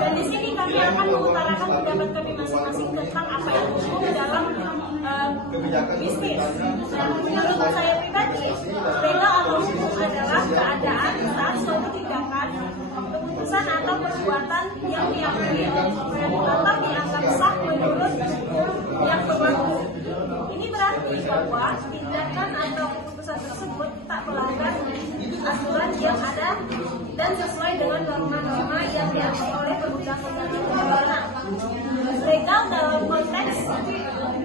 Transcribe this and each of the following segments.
Dan di sini kami akan mengutarakan pendapat kami masing-masing tentang apa yang hukum dalam bisnis. Dan menurut saya pribadi, legal atau hukum adalah keadaan saat suatu tindakan, keputusan atau perbuatan yang diakui atau dianggap sah menurut hukum yang berlaku. Ini berarti bahwa tindakan atau keputusan tersebut tak melanggar aturan yang ada dan sesuai dengan norma-norma yang diatur oleh perundang-undangan pidana. Legal dalam konteks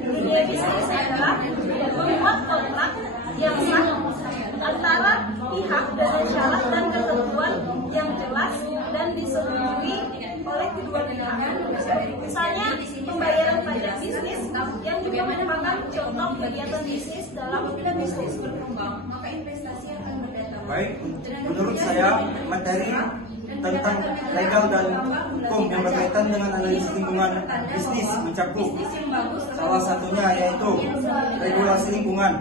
dunia bisnis adalah membuat kontrak yang sah antara pihak dengan syarat dan ketentuan yang jelas dan disetujui oleh kedua pihak. Misalnya pembayaran pajak bisnis yang juga merupakan contoh kegiatan bisnis dalam bisnis berkembang, maka investasi akan berdatang. Baik, menurut saya materi tentang legal dan hukum yang berkaitan dengan analisis lingkungan bisnis mencakup salah satunya yaitu regulasi lingkungan.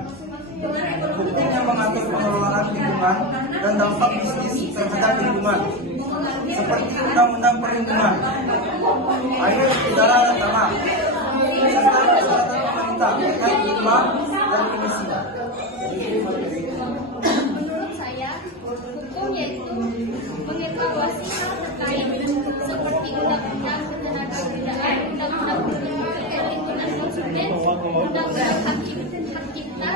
Hukum yang mengatur pengelolaan lingkungan dan dampak bisnis terhadap lingkungan, seperti Undang-Undang Perlindungan Air, Udara, dan Tanah, serta persyaratan pemerintah terkait limbah dan emisi. Menurut saya, hukum yaitu mengevaluasi hal terkait seperti undang-undang ketenagakerjaan, undang-undang perlindungan konsumen, undang-undang hak cipta,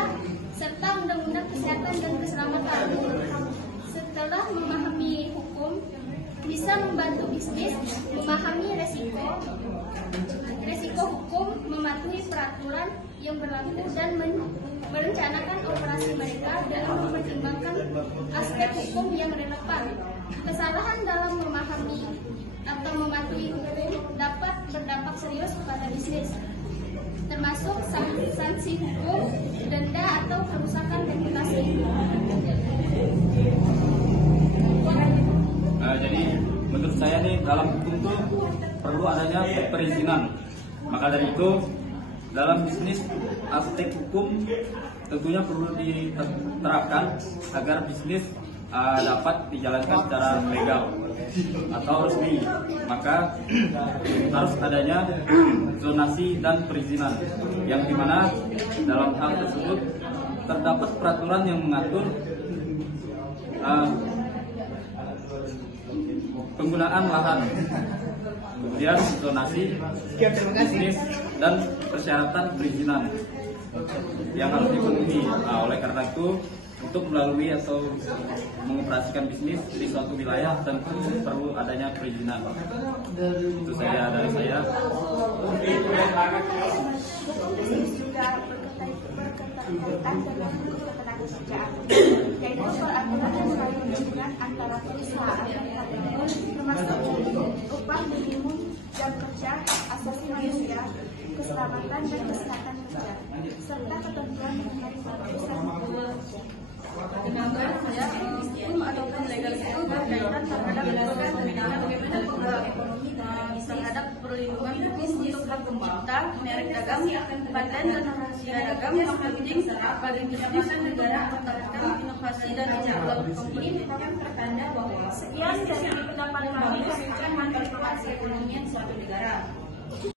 serta undang-undang kesehatan dan keselamatan. Setelah memahami hukum, bisa membantu bisnis memahami resiko hukum, mematuhi peraturan yang berlaku dan merencanakan operasi mereka dalam mempertimbangkan aspek hukum yang relevan. Kesalahan dalam memahami atau mematuhi hukum dapat berdampak serius pada bisnis, termasuk sanksi hukum, denda atau kerusakan reputasi. Jadi menurut saya nih dalam hukum itu perlu adanya perizinan. Maka dari itu dalam bisnis aspek hukum tentunya perlu diterapkan agar bisnis dapat dijalankan secara legal atau resmi. Maka harus adanya zonasi dan perizinan, yang dimana dalam hal tersebut terdapat peraturan yang mengatur penggunaan lahan, kemudian zonasi, bisnis, dan persyaratan perizinan yang harus dipenuhi. Oleh karena itu, untuk melalui atau mengoperasikan bisnis di suatu wilayah tentu perlu adanya perizinan. Itu saja dari saya. Hukum bisnis juga berkaitan dengan hukum ketenagakerjaan, yaitu peraturan yang saling berhubungan antara perusahaan dan karyawan, termasuk upah minimum, jam kerja, hak asasi manusia, keselamatan dan kesehatan kerja, serta ketentuan mengenai perusahaan. Sedangkan hukum ataupun legal itu berkaitan terhadap bagaimana pengelola ekonomi terhadap perlindungan bisnis untuk hak pencipta, merek dagang, paten dan rahasia dagang, marketing, bagi kebijakan negara terhadap inovasi dan teknologi. Ini merupakan pertanda bahwa sekian dari pendapat kami tentang informasi ekonomi suatu negara.